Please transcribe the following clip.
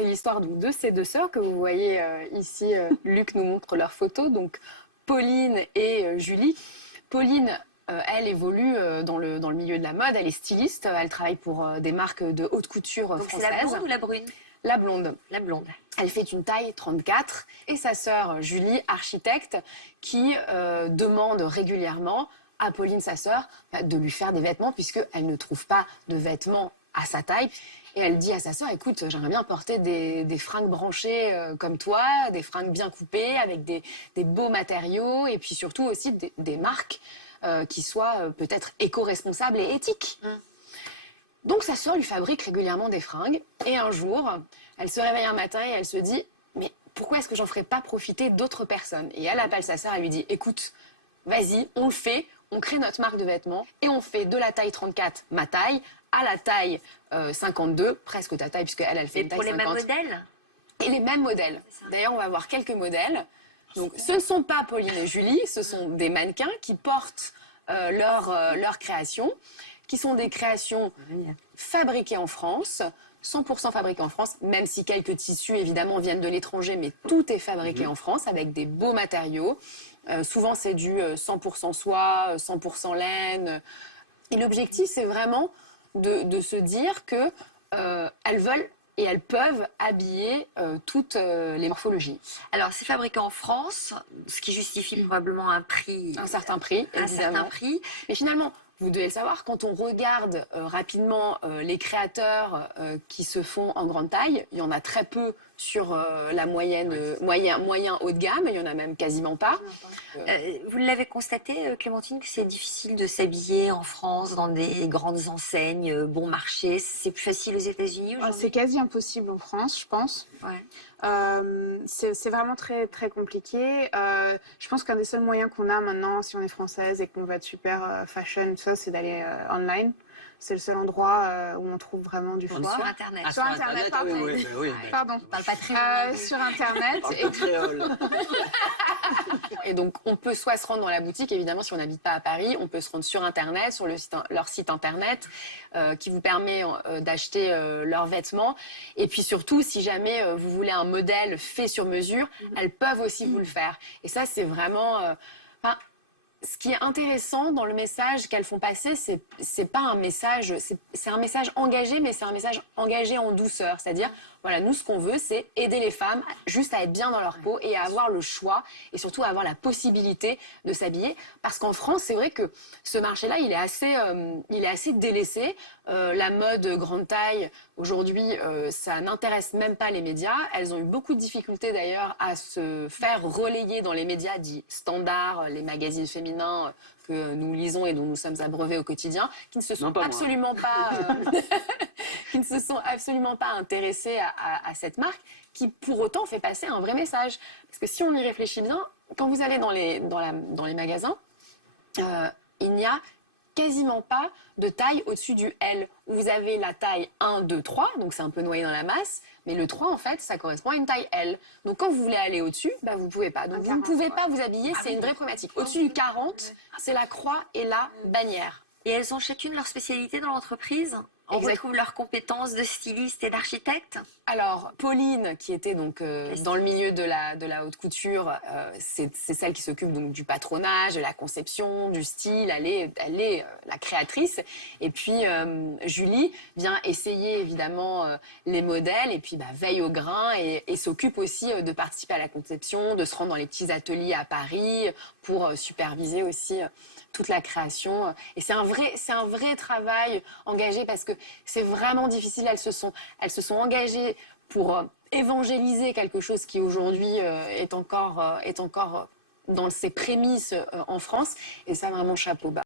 c'est l'histoire de ces deux sœurs que vous voyez ici. Luc nous montre leurs photos, donc Pauline et Julie. Pauline, elle évolue dans le milieu de la mode, elle est styliste, elle travaille pour des marques de haute couture Donc françaises. c'est la blonde ou la brune? La blonde. La blonde. Elle fait une taille 34 et sa sœur Julie, architecte, qui demande régulièrement à Pauline, sa sœur, de lui faire des vêtements puisqu'elle ne trouve pas de vêtements à sa taille. Et elle dit à sa sœur, écoute, j'aimerais bien porter des fringues branchées comme toi, des fringues bien coupées avec des beaux matériaux et puis surtout aussi des marques qui soient peut-être éco-responsables et éthiques. Donc sa sœur lui fabrique régulièrement des fringues et un jour, elle se réveille un matin et elle se dit « mais pourquoi est-ce que j'en ferais pas profiter d'autres personnes ?» Et elle appelle sa sœur et lui dit « écoute, vas-y, on le fait, on crée notre marque de vêtements et on fait de la taille 34, ma taille, à la taille 52, presque ta taille puisqu'elle elle fait une taille 50. Et pour les mêmes modèles? Et les mêmes modèles. D'ailleurs, on va voir quelques modèles. Donc ce ne sont pas Pauline et Julie, ce sont des mannequins qui portent leur création, qui sont des créations fabriquées en France, 100% fabriquées en France, même si quelques tissus, évidemment, viennent de l'étranger, mais tout est fabriqué en France avec des beaux matériaux. Souvent, c'est du 100% soie, 100% laine. Et l'objectif, c'est vraiment de se dire que elles veulent et elles peuvent habiller toutes les morphologies. Alors, c'est fabriqué en France, ce qui justifie probablement un prix. Un certain prix, évidemment. Un certain prix. Mais finalement, vous devez le savoir, quand on regarde rapidement les créateurs qui se font en grande taille, il y en a très peu sur la moyen haut de gamme, il y en a même quasiment pas. Vous l'avez constaté, Clémentine, que c'est difficile de s'habiller en France dans des grandes enseignes, bon marché. C'est plus facile aux États-Unis aujourd'hui? C'est quasi impossible en France, je pense. Ouais. C'est vraiment très, très compliqué. Je pense qu'un des seuls moyens qu'on a maintenant, si on est française et qu'on veut être super fashion, tout ça, c'est d'aller online. C'est le seul endroit où on trouve vraiment du choix. Sur Internet. Sur Internet, pardon. Oui. Pardon. On parle pas très bien. Sur Internet. Et donc, on peut soit se rendre dans la boutique, évidemment, si on n'habite pas à Paris, on peut se rendre sur Internet, sur leur site Internet, qui vous permet d'acheter leurs vêtements. Et puis surtout, si jamais vous voulez un modèle fait sur mesure, elles peuvent aussi vous le faire. Et ça, c'est vraiment... ce qui est intéressant dans le message qu'elles font passer, c'est pas un message, c'est un message engagé, mais c'est un message engagé en douceur. C'est-à-dire, voilà, nous, ce qu'on veut, c'est aider les femmes juste à être bien dans leur peau et à avoir le choix et surtout à avoir la possibilité de s'habiller. Parce qu'en France, c'est vrai que ce marché-là, il est assez délaissé. La mode grande taille, aujourd'hui, ça n'intéresse même pas les médias. Elles ont eu beaucoup de difficultés d'ailleurs à se faire relayer dans les médias dits standards, les magazines féminins que nous lisons et dont nous sommes abreuvés au quotidien, qui ne se sont absolument pas, qui ne se sont absolument pas intéressés à cette marque, qui pour autant fait passer un vrai message. Parce que si on y réfléchit bien, quand vous allez dans les magasins, il n'y a quasiment pas de taille au-dessus du L, où vous avez la taille 1, 2, 3, donc c'est un peu noyé dans la masse, mais le 3, en fait, ça correspond à une taille L. Donc quand vous voulez aller au-dessus, vous ne pouvez pas. Donc vous ne pouvez pas vous habiller, c'est une vraie problématique. Au-dessus du 40, c'est la croix et la bannière. Et elles ont chacune leur spécialité dans l'entreprise? On retrouve leurs compétences de styliste et d'architecte? Alors, Pauline, qui était donc dans le milieu de la haute couture, c'est celle qui s'occupe donc du patronage, de la conception, du style. Elle est la créatrice. Et puis, Julie vient essayer évidemment les modèles et puis veille au grain et s'occupe aussi de participer à la conception, de se rendre dans les petits ateliers à Paris pour superviser aussi toute la création. Et c'est un vrai travail engagé parce que c'est vraiment difficile. Elles se sont engagées pour évangéliser quelque chose qui aujourd'hui est encore dans ses prémices en France. Et ça, vraiment, chapeau bas.